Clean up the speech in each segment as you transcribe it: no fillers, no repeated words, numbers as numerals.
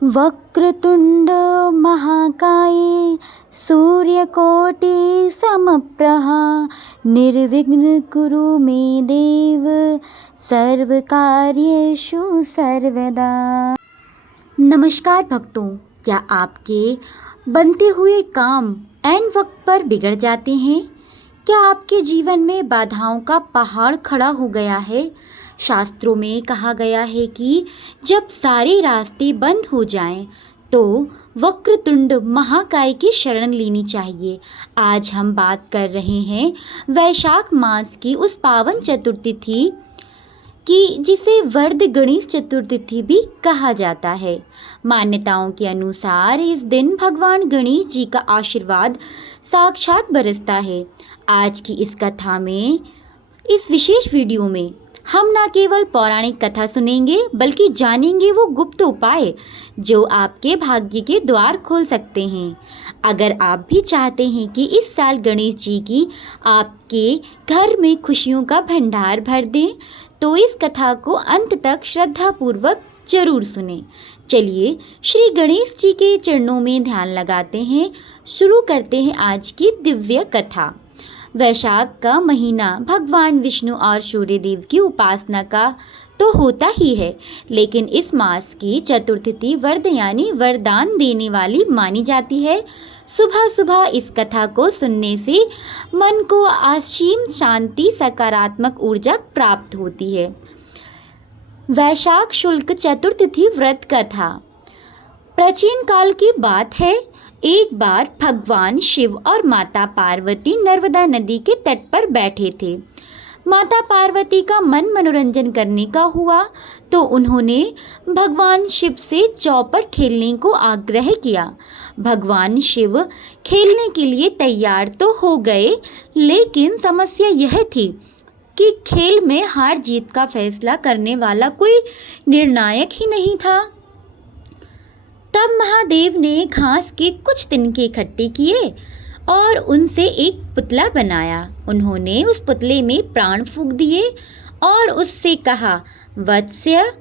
वक्रतुंड महाकाय सूर्यकोटि समप्रभा निर्विघ्न कुरु मे देव सर्वकार्येषु सर्वदा। नमस्कार भक्तों, क्या आपके बनते हुए काम ऐन वक्त पर बिगड़ जाते हैं? क्या आपके जीवन में बाधाओं का पहाड़ खड़ा हो गया है? शास्त्रों में कहा गया है कि जब सारे रास्ते बंद हो जाएं, तो वक्रतुंड महाकाय की शरण लेनी चाहिए। आज हम बात कर रहे हैं वैशाख मास की उस पावन चतुर्थी कि जिसे वर्ध गणेश चतुर्थी भी कहा जाता है। मान्यताओं के अनुसार इस दिन भगवान गणेश जी का आशीर्वाद साक्षात बरसता है। आज की इस कथा में, इस विशेष वीडियो में हम न केवल पौराणिक कथा सुनेंगे, बल्कि जानेंगे वो गुप्त उपाय जो आपके भाग्य के द्वार खोल सकते हैं। अगर आप भी चाहते हैं कि इस साल गणेश जी की आपके घर में खुशियों का भंडार भर दें, तो इस कथा को अंत तक श्रद्धापूर्वक जरूर सुनें। चलिए श्री गणेश जी के चरणों में ध्यान लगाते हैं। शुरू करते हैं आज की दिव्य कथा। वैशाख का महीना भगवान विष्णु और सूर्यदेव की उपासना का तो होता ही है, लेकिन इस मास की चतुर्थी वर्ध यानी वरदान देने वाली मानी जाती है। सुबह सुबह इस कथा को सुनने से मन को असीम शांति, सकारात्मक ऊर्जा प्राप्त होती है। वैशाख शुक्ल चतुर्थी व्रत कथा प्राचीन काल की बात है। एक बार भगवान शिव और माता पार्वती नर्मदा नदी के तट पर बैठे थे। माता पार्वती का मन मनोरंजन करने का हुआ तो उन्होंने भगवान शिव से चौपट खेलने को आग्रह किया। भगवान शिव खेलने के लिए तैयार तो हो गए, लेकिन समस्या यह थी कि खेल में हार जीत का फैसला करने वाला कोई निर्णायक ही नहीं था। तब महादेव ने घास के कुछ तिनके इकट्ठे किए और उनसे एक पुतला बनाया। उन्होंने उस पुतले में प्राण फूंक दिए और उससे कहा, वत्स्य,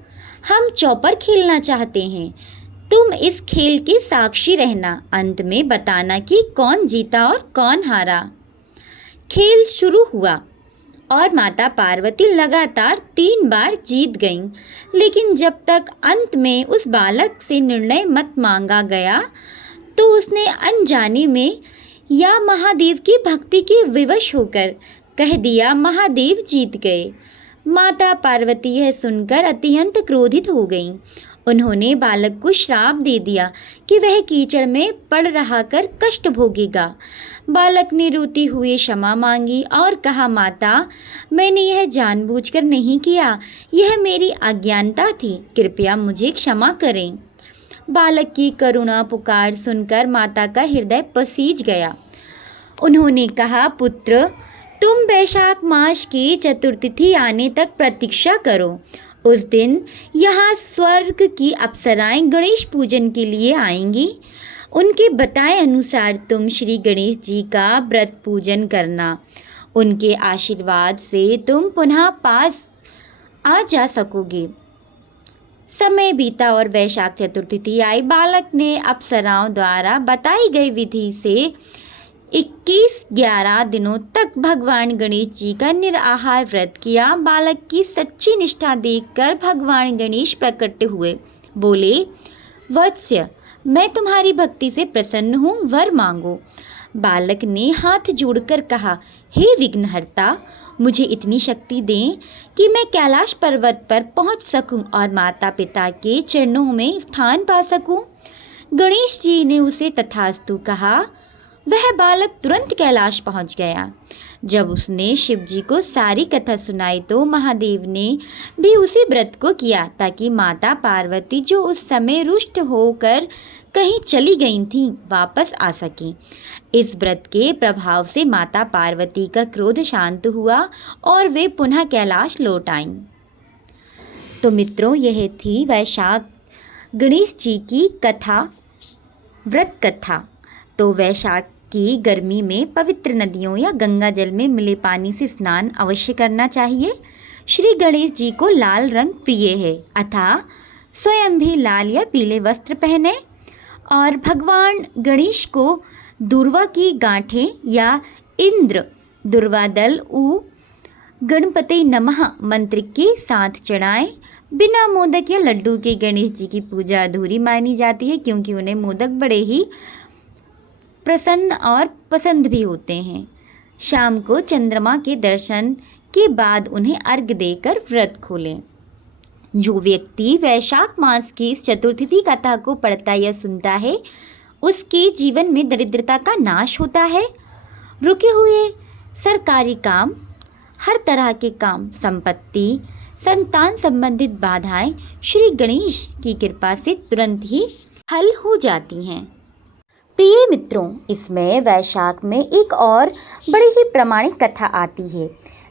हम चौपर खेलना चाहते हैं। तुम इस खेल के साक्षी रहना, अंत में बताना कि कौन जीता और कौन हारा। खेल शुरू हुआ और माता पार्वती लगातार 3 बार जीत गईं, लेकिन जब तक अंत में उस बालक से निर्णय मत मांगा गया, तो उसने अनजाने में या महादेव की भक्ति के विवश होकर कह दिया, महादेव जीत गए। माता पार्वती यह सुनकर अत्यंत क्रोधित हो गईं। उन्होंने बालक को श्राप दे दिया कि वह कीचड़ में पड़ रहा कर कष्ट भोगेगा। बालक ने रोती हुए क्षमा मांगी और कहा, माता, मैंने यह जानबूझकर नहीं किया, यह मेरी अज्ञानता थी, कृपया मुझे क्षमा करें। बालक की करुणा पुकार सुनकर माता का हृदय पसीज गया। उन्होंने कहा, पुत्र, तुम वैशाख मास की चतुर्थी आने तक प्रतीक्षा करो। उस दिन यहाँ स्वर्ग की अप्सराएं गणेश पूजन के लिए आएंगी। उनके बताए अनुसार तुम श्री गणेश जी का व्रत पूजन करना। उनके आशीर्वाद से तुम पुनः पास आ जा सकोगे। समय बीता और वैशाख चतुर्थी आई। बालक ने अप्सराओं द्वारा बताई गई विधि से 21-11 दिनों तक भगवान गणेश जी का निराहार व्रत किया। बालक की सच्ची निष्ठा देखकर भगवान गणेश प्रकट हुए। बोले, वत्स्य, मैं तुम्हारी भक्ति से प्रसन्न हूँ, वर मांगो। बालक ने हाथ जोड़कर कहा, हे विघ्नहर्ता, मुझे इतनी शक्ति दें कि मैं कैलाश पर्वत पर पहुँच सकूं और माता पिता के चरणों में स्थान पा सकूं। गणेश जी ने उसे तथास्तु कहा। वह बालक तुरंत कैलाश पहुंच गया। जब उसने शिव जी को सारी कथा सुनाई तो महादेव ने भी उसी व्रत को किया, ताकि माता पार्वती, जो उस समय रुष्ट होकर कहीं चली गई थीं, वापस आ सकें। इस व्रत के प्रभाव से माता पार्वती का क्रोध शांत हुआ और वे पुनः कैलाश लौट आईं। तो मित्रों, यह थी वैशाख गणेश जी की कथा, व्रत कथा। तो वैशाख की गर्मी में पवित्र नदियों या गंगा जल में मिले पानी से स्नान अवश्य करना चाहिए। श्री गणेश जी को लाल रंग प्रिय है, अतः स्वयं भी लाल या पीले वस्त्र पहने और भगवान गणेश को दूर्वा की गांठें या इंद्र दुर्वादल उ गणपति नमः मंत्र के साथ चढ़ाएं। बिना मोदक या लड्डू के गणेश जी की पूजा अधूरी मानी जाती है, क्योंकि उन्हें मोदक बड़े ही प्रसन्न और पसंद भी होते हैं। शाम को चंद्रमा के दर्शन के बाद उन्हें अर्घ्य देकर व्रत खोलें। जो व्यक्ति वैशाख मास की इस चतुर्थी कथा को पढ़ता या सुनता है, उसके जीवन में दरिद्रता का नाश होता है। रुके हुए सरकारी काम, हर तरह के काम, संपत्ति, संतान संबंधित बाधाएं श्री गणेश की कृपा से तुरंत ही हल हो जाती हैं। प्रिय मित्रों, इसमें वैशाख में एक और बड़ी ही प्रामाणिक कथा आती है।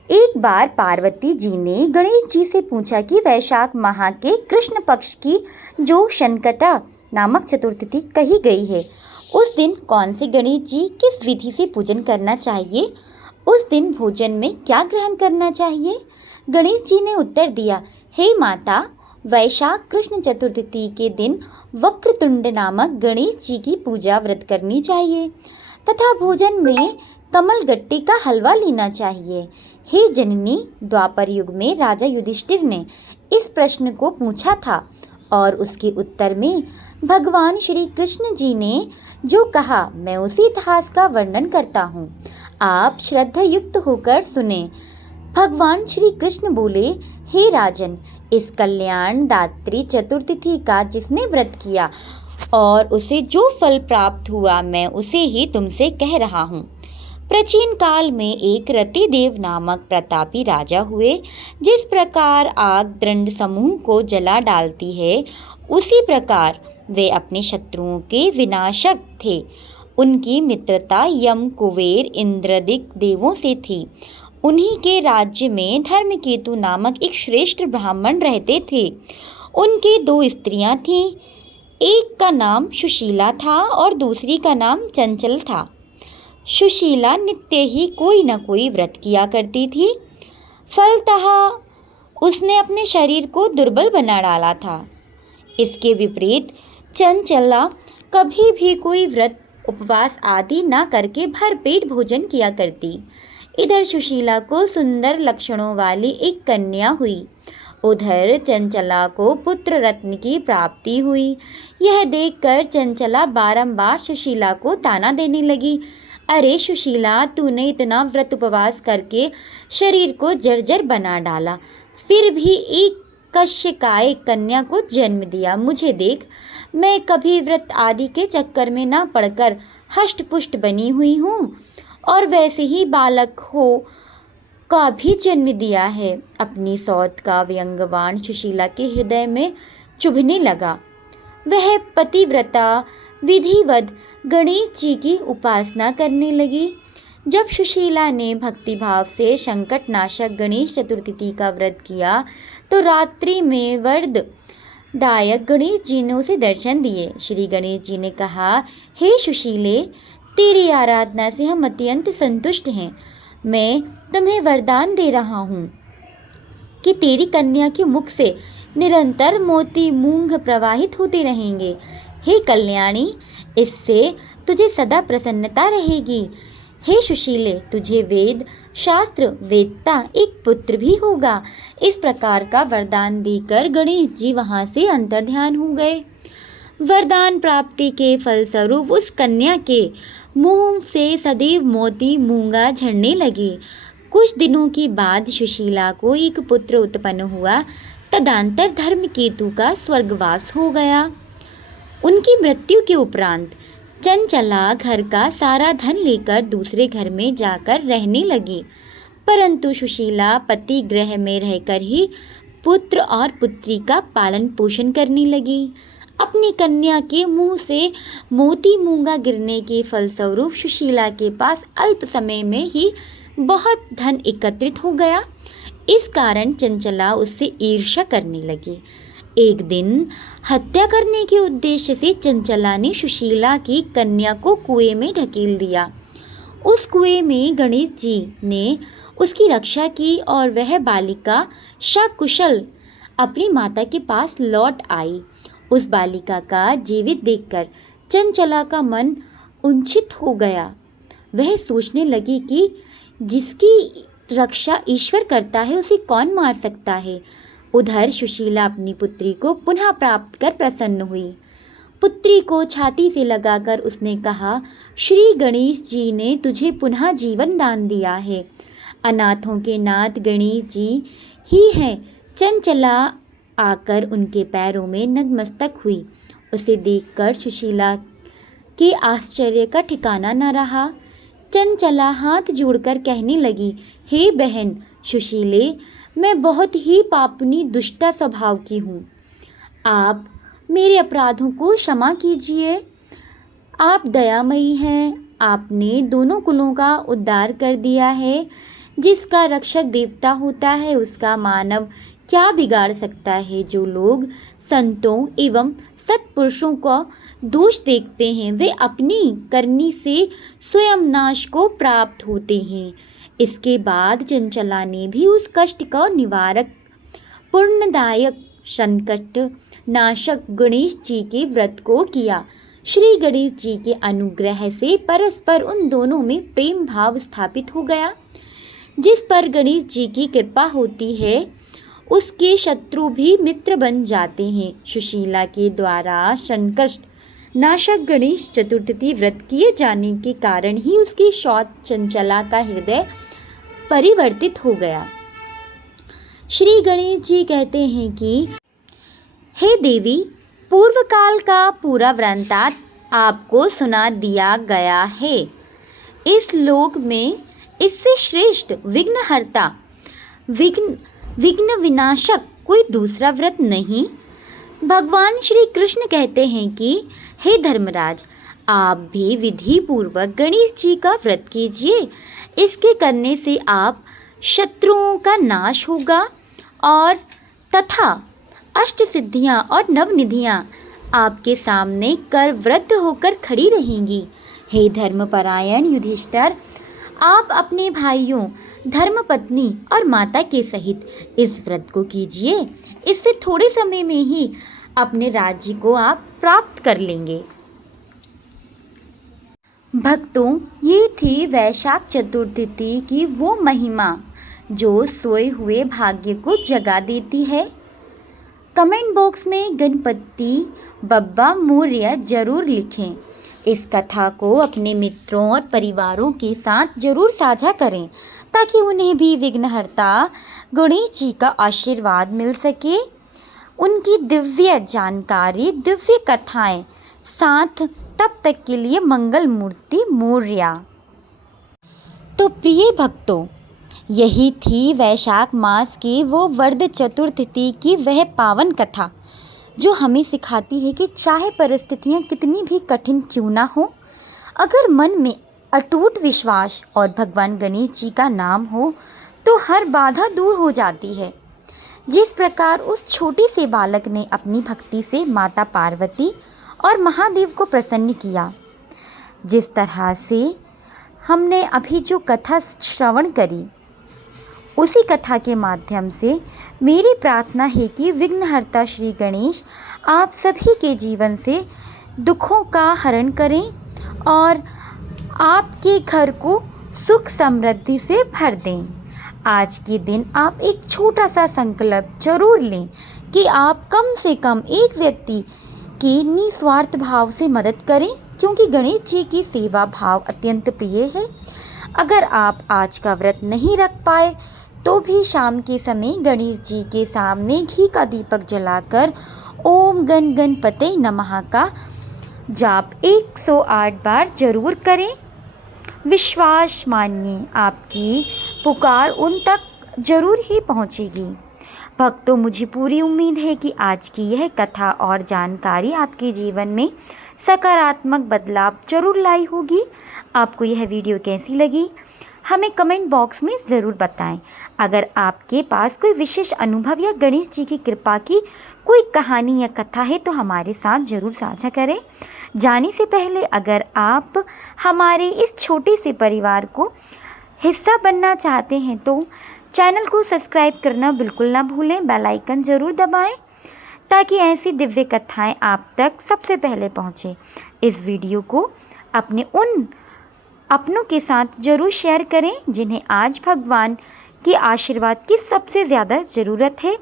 एक बार पार्वती जी ने गणेश जी से पूछा कि वैशाख माह के कृष्ण पक्ष की जो शनकटा नामक चतुर्थी कही गई है, उस दिन कौन से गणेश जी किस विधि से पूजन करना चाहिए, उस दिन भोजन में क्या ग्रहण करना चाहिए। गणेश जी ने उत्तर दिया, हे माता, वैशाख कृष्ण चतुर्थी के दिन वक्रतुंड नामक गणेश जी की पूजा व्रत करनी चाहिए तथा भोजन में कमल गट्टे का हलवा लेना चाहिए। हे जननी, द्वापर युग में राजा युधिष्ठिर ने इस प्रश्न को पूछा था और उसके उत्तर में भगवान श्री कृष्ण जी ने जो कहा, मैं उसी इतिहास का वर्णन करता हूँ। आप श्रद्धा युक्त होकर सुने। भगवान श्री कृष्ण बोले, हे राजन, इस कल्याण दात्री चतुर्थी का जिसने व्रत किया और उसे जो फल प्राप्त हुआ, मैं उसे ही तुमसे कह रहा हूँ। प्राचीन काल में एक रतिदेव नामक प्रतापी राजा हुए। जिस प्रकार आग दंड समूह को जला डालती है, उसी प्रकार वे अपने शत्रुओं के विनाशक थे। उनकी मित्रता यम, कुबेर, इंद्रादिक देवों से थी। उन्हीं के राज्य में धर्मकेतु नामक एक श्रेष्ठ ब्राह्मण रहते थे। उनकी 2 स्त्रियां थीं। एक का नाम सुशीला था और दूसरी का नाम चंचल था। सुशीला नित्य ही कोई न कोई व्रत किया करती थी। फलतः उसने अपने शरीर को दुर्बल बना डाला था। इसके विपरीत चंचला कभी भी कोई व्रत, उपवास आदि न करके भरपेट भोजन किया करती। इधर सुशीला को सुंदर लक्षणों वाली एक कन्या हुई, उधर चंचला को पुत्र रत्न की प्राप्ति हुई। यह देखकर चंचला बारंबार सुशीला को ताना देने लगी, अरे सुशीला, तूने इतना व्रत उपवास करके शरीर को जर्जर बना डाला, फिर भी एक कश्यकाय कन्या को जन्म दिया। मुझे देख, मैं कभी व्रत आदि के चक्कर में ना पड़कर हष्ट पुष्ट बनी हुई हूँ और वैसे ही बालक हो का भी जन्म दिया है। अपनी सौत का व्यंग्यबाण सुशीला के हृदय में चुभने लगा। वह पतिव्रता विधिवत गणेश जी की उपासना करने लगी। जब सुशीला ने भक्तिभाव से संकट नाशक गणेश चतुर्थी का व्रत किया तो रात्रि में वरदायक गणेश जी ने उसे दर्शन दिए। श्री गणेश जी ने कहा, हे सुशीले, तेरी आराधना से हम अत्यंत संतुष्ट हैं। मैं तुम्हें वरदान दे रहा हूँ कि तेरी कन्या के मुख से निरंतर मोती मूंग प्रवाहित होते रहेंगे। हे कल्याणी, इससे तुझे सदा प्रसन्नता रहेगी। हे सुशीले, तुझे वेद शास्त्र वेदता एक पुत्र भी होगा। इस प्रकार का वरदान देकर गणेश जी वहाँ से अंतर्ध्यान हो गए। वरदान प्राप्ति के फलस्वरूप उस कन्या के मुंह से सदैव मोती मूंगा झड़ने लगे। कुछ दिनों के बाद सुशीला को एक पुत्र उत्पन्न हुआ। तदंतर धर्मकेतु का स्वर्गवास हो गया। उनकी मृत्यु के उपरांत चंचला घर का सारा धन लेकर दूसरे घर में जाकर रहने लगी, परंतु सुशीला पति गृह में रहकर ही पुत्र और पुत्री का पालन पोषण करने लगी। अपनी कन्या के मुंह से मोती मूंगा गिरने के फलस्वरूप सुशीला के पास अल्प समय में ही बहुत धन एकत्रित हो गया। इस कारण चंचला उससे ईर्ष्या करने लगी। एक दिन हत्या करने के उद्देश्य से चंचला ने सुशीला की कन्या को कुएं में ढकेल दिया। उस कुएं में गणेश जी ने उसकी रक्षा की और वह बालिका सकुशल अपनी माता के पास लौट आई। उस बालिका का जीवित देखकर चंचला का मन उंचित हो गया। वह सोचने लगी कि जिसकी रक्षा ईश्वर करता है उसे कौन मार सकता है। उधर सुशीला अपनी पुत्री को पुनः प्राप्त कर प्रसन्न हुई। पुत्री को छाती से लगाकर उसने कहा, श्री गणेश जी ने तुझे पुनः जीवन दान दिया है। अनाथों के नाथ गणेश जी ही हैं। चंचला आकर उनके पैरों में नतमस्तक हुई। उसे देखकर सुशीला के आश्चर्य का ठिकाना न रहा। चंचला हाथ जोड़कर कहने लगी, हे बहन सुशीले, मैं बहुत ही पापनी दुष्टा स्वभाव की हूँ। आप मेरे अपराधों को क्षमा कीजिए। आप दयामयी हैं। आपने दोनों कुलों का उद्धार कर दिया है। जिसका रक्षक देवता होता है उसका मानव क्या बिगाड़ सकता है। जो लोग संतों एवं सत्पुरुषों का दोष देखते हैं वे अपनी करनी से स्वयं नाश को प्राप्त होते हैं। इसके बाद चंचला ने भी उस कष्ट का निवारक पूर्णदायक संकट नाशक गणेश जी के व्रत को किया। श्री गणेश जी के अनुग्रह से परस्पर उन दोनों में प्रेम भाव स्थापित हो गया। जिस पर गणेश जी की कृपा होती है उसके शत्रु भी मित्र बन जाते हैं। सुशीला के द्वारा संकष्ट नाशक गणेश चतुर्थी व्रत किए जाने के कारण ही उसकी शौच चंचला का हृदय परिवर्तित हो गया। श्री गणेश जी कहते हैं कि हे देवी, पूर्व काल का पूरा वृत्तांत आपको सुना दिया गया है। इस लोक में इससे श्रेष्ठ विघ्नहर्ता विघ्न विनाशक कोई दूसरा व्रत नहीं। भगवान श्री कृष्ण कहते हैं कि हे धर्मराज, आप भी विधि पूर्वक गणेश जी का व्रत कीजिए। इसके करने से आप शत्रुओं का नाश होगा और तथा अष्ट सिद्धियाँ और नवनिधियाँ आपके सामने कर वृद्ध होकर खड़ी रहेंगी। हे धर्मपरायण युधिष्ठिर, आप अपने भाइयों, धर्मपत्नी और माता के सहित इस व्रत को कीजिए। इससे थोड़े समय में ही अपने राज्य को आप प्राप्त कर लेंगे। भक्तों, ये थी वैशाख चतुर्थी की वो महिमा जो सोए हुए भाग्य को जगा देती है। कमेंट बॉक्स में गणपति बप्पा मोरया जरूर लिखें। इस कथा को अपने मित्रों और परिवारों के साथ जरूर साझा करें ताकि उन्हें भी विघ्नहर्ता गणेश जी का आशीर्वाद मिल सके। उनकी दिव्य जानकारी, दिव्य कथाएं साथ तब तक के लिए मंगल मूर्ति मोरया। तो प्रिय भक्तों, यही थी वैशाख मास की वो वर्ध चतुर्थी की वह पावन कथा जो हमें सिखाती है कि चाहे परिस्थितियाँ कितनी भी कठिन क्यों ना हो, अगर मन में अटूट विश्वास और भगवान गणेश जी का नाम हो तो हर बाधा दूर हो जाती है। जिस प्रकार उस छोटे से बालक ने अपनी भक्ति से माता पार्वती और महादेव को प्रसन्न किया, जिस तरह से हमने अभी जो कथा श्रवण करी, उसी कथा के माध्यम से मेरी प्रार्थना है कि विघ्नहर्ता श्री गणेश आप सभी के जीवन से दुखों का हरण करें और आपके घर को सुख समृद्धि से भर दें। आज के दिन आप एक छोटा सा संकल्प जरूर लें कि आप कम से कम एक व्यक्ति की निस्वार्थ भाव से मदद करें, क्योंकि गणेश जी की सेवा भाव अत्यंत प्रिय है। अगर आप आज का व्रत नहीं रख पाए तो भी शाम के समय गणेश जी के सामने घी का दीपक जलाकर ओम गण गणपते नमः का जाप 108 बार जरूर करें। विश्वास मानिए, आपकी पुकार उन तक जरूर ही पहुंचेगी। भक्तों, मुझे पूरी उम्मीद है कि आज की यह कथा और जानकारी आपके जीवन में सकारात्मक बदलाव जरूर लाई होगी। आपको यह वीडियो कैसी लगी हमें कमेंट बॉक्स में ज़रूर बताएं। अगर आपके पास कोई विशेष अनुभव या गणेश जी की कृपा की कोई कहानी या कथा है तो हमारे साथ ज़रूर साझा करें। जाने से पहले अगर आप हमारे इस छोटे से परिवार को हिस्सा बनना चाहते हैं तो चैनल को सब्सक्राइब करना बिल्कुल ना भूलें, बेल आइकन ज़रूर दबाएं ताकि ऐसी दिव्य कथाएं आप तक सबसे पहले पहुंचे। इस वीडियो को अपने उन अपनों के साथ ज़रूर शेयर करें जिन्हें आज भगवान के आशीर्वाद की सबसे ज़्यादा ज़रूरत है।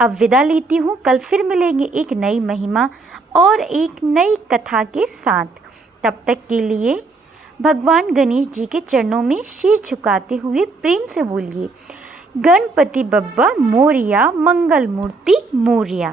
अब विदा लेती हूँ, कल फिर मिलेंगे एक नई महिमा और एक नई कथा के साथ। तब तक के लिए भगवान गणेश जी के चरणों में शीश झुकाते हुए प्रेम से बोलिए, गणपति बप्पा मोरिया, मंगल मूर्ति मोरिया।